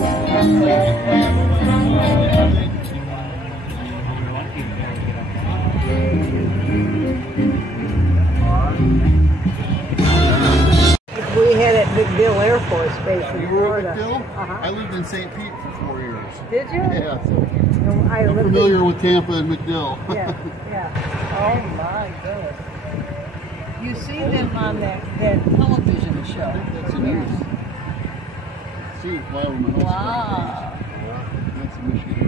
We had at McDill Air Force Base in Florida. I lived in St. Pete for 4 years. Did you? Yeah. So I'm familiar with Tampa and McDill. Yeah, yeah. Oh my goodness. You see them on that television show. That's news. See it fly over my house. Wow. That's Michigan.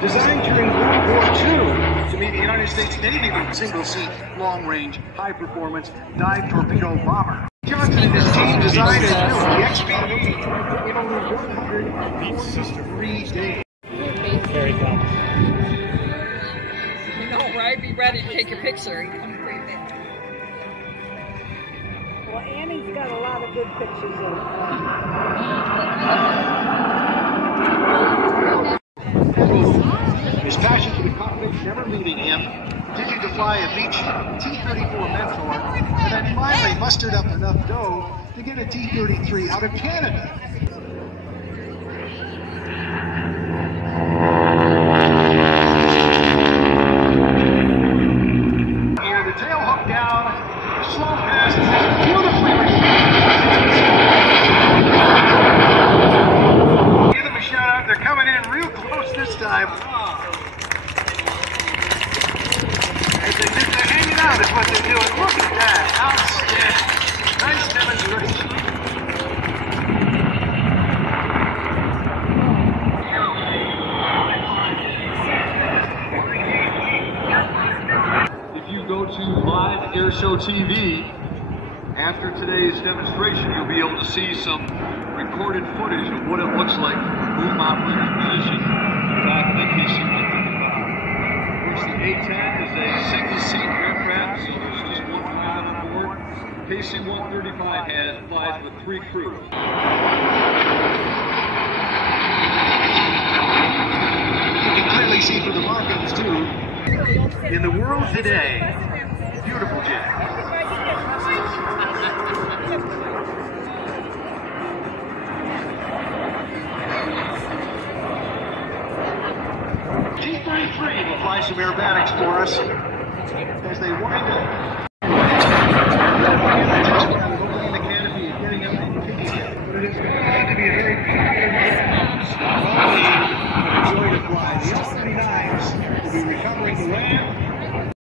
Designed during World War II to meet the United States Navy single-seat, long-range, high-performance dive torpedo bomber. Johnson and his team designed and built the XB-80 in only 143 days. Very cool. You know, right? Be ready to take a picture. Well, Annie's got a lot of good pictures in it. His passion for the cockpit never leaving him, continued to fly a Beech T-34 Mentor, and then finally mustered up enough dough to get a T-33 out of Canada. Here, the tail hook down, slow pass, beautifully received. Give them a shout out, they're coming in real close this time. They're hanging out is what they're doing. Look at that. Outstanding. Nice demonstration. If you go to Live Air Show TV, after today's demonstration, you'll be able to see some recorded footage of what it looks like from a boom operator's position back in the KC-135. The A-10 is a single-seat aircraft, so there's just one pilot on board. KC-135 flies with 3 crew. You can clearly see through the markings, too. In the world today, beautiful jet. T-33 will fly some aerobatics for us as they wind up. Opening the canopy and getting up and kicking it. But it is going to be a very popular fly. The L-39s will be recovering the land.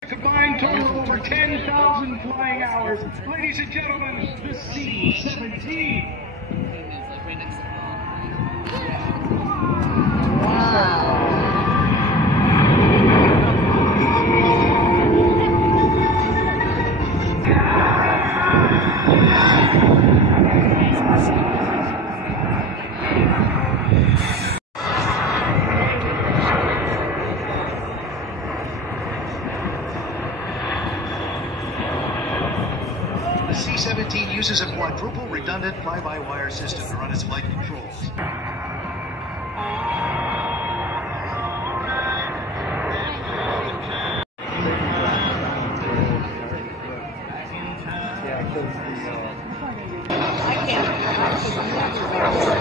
Combined total of over 10,000 flying hours. Ladies and gentlemen, the C-17. Wow. quadruple redundant fly-by-wire system to run its flight controls. I can't.